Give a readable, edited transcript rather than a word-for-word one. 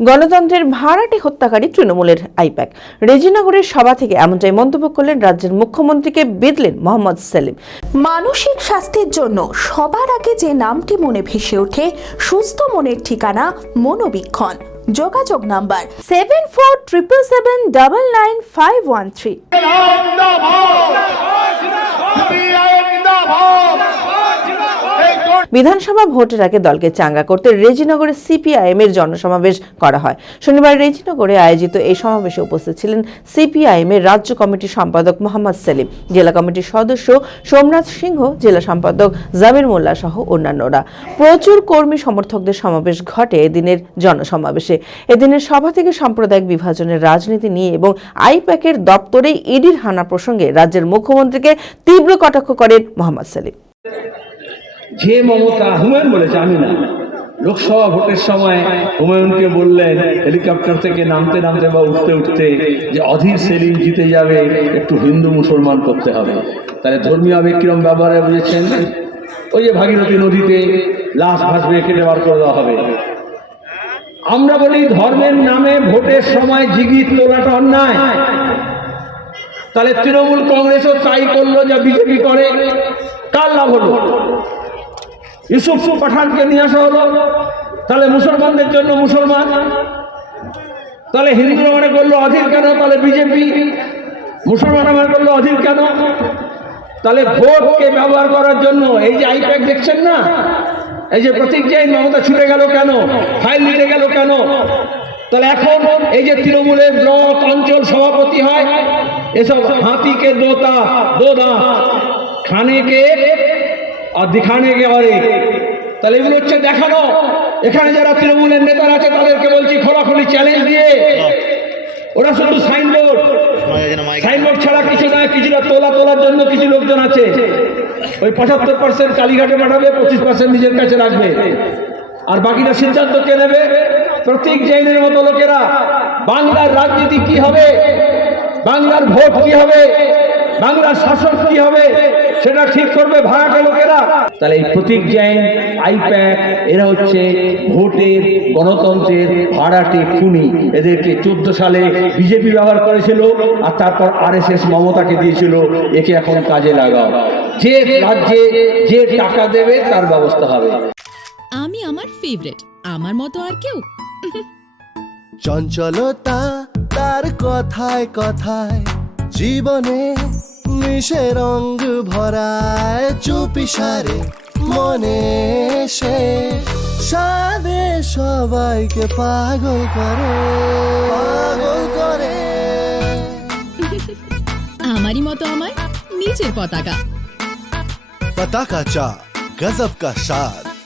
গণতন্ত্রের ভাড়াটে হত্যাকারী তৃণমূলের আইপ্যাক। রেজিনগরের সভা থেকে এমনটাই মন্তব্য করলেন রাজ্যের মুখ্যমন্ত্রীকে বিদলেন মোহাম্মদ সেলিম। মানসিক স্বাস্থ্যের জন্য সবার আগে যে নামটি মনে ভেসে ওঠে, সুস্থ মনের ঠিকানা মনোবীক্ষণ। যোগাযোগ নাম্বার 7477799513। বিধানসভা ভোটের আগে দলকে চাঙ্গা করতে রেজিনগরে সিপিআইএম এর জনসমাবেশ করা হয়। শনিবার রেজিনগরে আয়োজিত এই সমাবেশে উপস্থিত ছিলেন সিপিআইএম এর রাজ্য কমিটির সম্পাদক মোহাম্মদ সেলিম, জেলা কমিটির সদস্য সোমনাথ সিংহ, জেলা সম্পাদক জামির মোল্লা সহ অন্যান্যরা। প্রচুর কর্মী সমর্থকদের সমাবেশ ঘটে এদিনের জনসমাবেশে। এদিনের সভা থেকে সাম্প্রদায়িক বিভাজনের রাজনীতি নিয়ে এবং আইপ্যাকের দপ্তরে ইডির হানা প্রসঙ্গে রাজ্যের মুখ্যমন্ত্রীকে তীব্র কটাক্ষ করেন মোহাম্মদ সেলিম। যে মমতা, হুমায়ুন বলেছে, আমি না, লোকসভা ভোটের সময় হুমায়ুনকে বললেন হেলিকপ্টার থেকে নামতে নামতে বা উঠতে উঠতে যে অধীর সেলিম জিতে যাবে, একটু হিন্দু মুসলমান করতে হবে। তাহলে ধর্মীয় আবেগ কিরম ব্যবহারে বুঝেছেন? ওই যে ভাগীরথী নদীতে লাশ ভাসবে, কেটে বার করে দেওয়া হবে। আমরা বলি ধর্মের নামে ভোটের সময় জিগির তোলাটা অন্যায়। তাহলে তৃণমূল কংগ্রেসও তাই করলো যা বিজেপি করে। কার লাভ হলো? ইউসুফ পাঠানকে নিয়ে আসা হলো, তাহলে মুসলমানদের জন্য মুসলমান। তাহলে হিন্দুরা মনে করলো অধীর কেন? তাহলে বিজেপি। মুসলমান মনে করলো অধীর কেন? তাহলে ভোটকে ব্যবহার করার জন্য এই যে আইপ্যাক দেখছেন না, এই যে প্রতীক জৈন মমতা ছুটে গেল কেন? ফাইল নিতে গেল কেন? তাহলে এখন এই যে তৃণমূলের ব্লক অঞ্চল সভাপতি হয়, এসব হাতিকে দোদা খানে কে আর দিখানে কে অরে। তাহলে এগুলো হচ্ছে দেখানো। এখানে যারা তৃণমূলের নেতারা আছে তাদেরকে বলছি খোলাখুলি চ্যালেঞ্জ দিয়ে, ওরা শুধু সাইনবোর্ড ছাড়া কিছু নয়। কিছুটা তোলার জন্য কিছু লোকজন আছে, ওই 75% কালীঘাটে পাঠাবে, 25% নিজের কাছে রাখবে, আর বাকিটা সিদ্ধান্ত কে নেবে? প্রতীক জৈনের মতো লোকেরা। বাংলার রাজনীতি কি হবে, বাংলার ভোট কি হবে, বাংলার শাসন কি হবে, সেটা ঠিক করবে ভাড়াটে লোকেরা। তাহলে এই প্রতীক জৈন, আইপ্যাক, এরা হচ্ছে ভোটের, গণতন্ত্রের ভাড়াটে খুনি। এদেরকে 14 সালে বিজেপি ব্যবহার করেছিল, আর তারপর RSS মমতাকে দিয়েছিল, একে এখন কাজে লাগাও। যে রাজ্যে যে টাকা দেবে তার ব্যবস্থা হবে। আমি আমার ফেভারিট, আমার মতো আর কেউ। চঞ্চলতা তার কথায় কথায় জীবনে মিশে রঙ ভরায়, চুপি সারে মনে সে সাদে সবাইকে পাগল করে। আমারই মতো আমার নিচের পতাকা। পতাকা চা, গজব কা স্বাদ।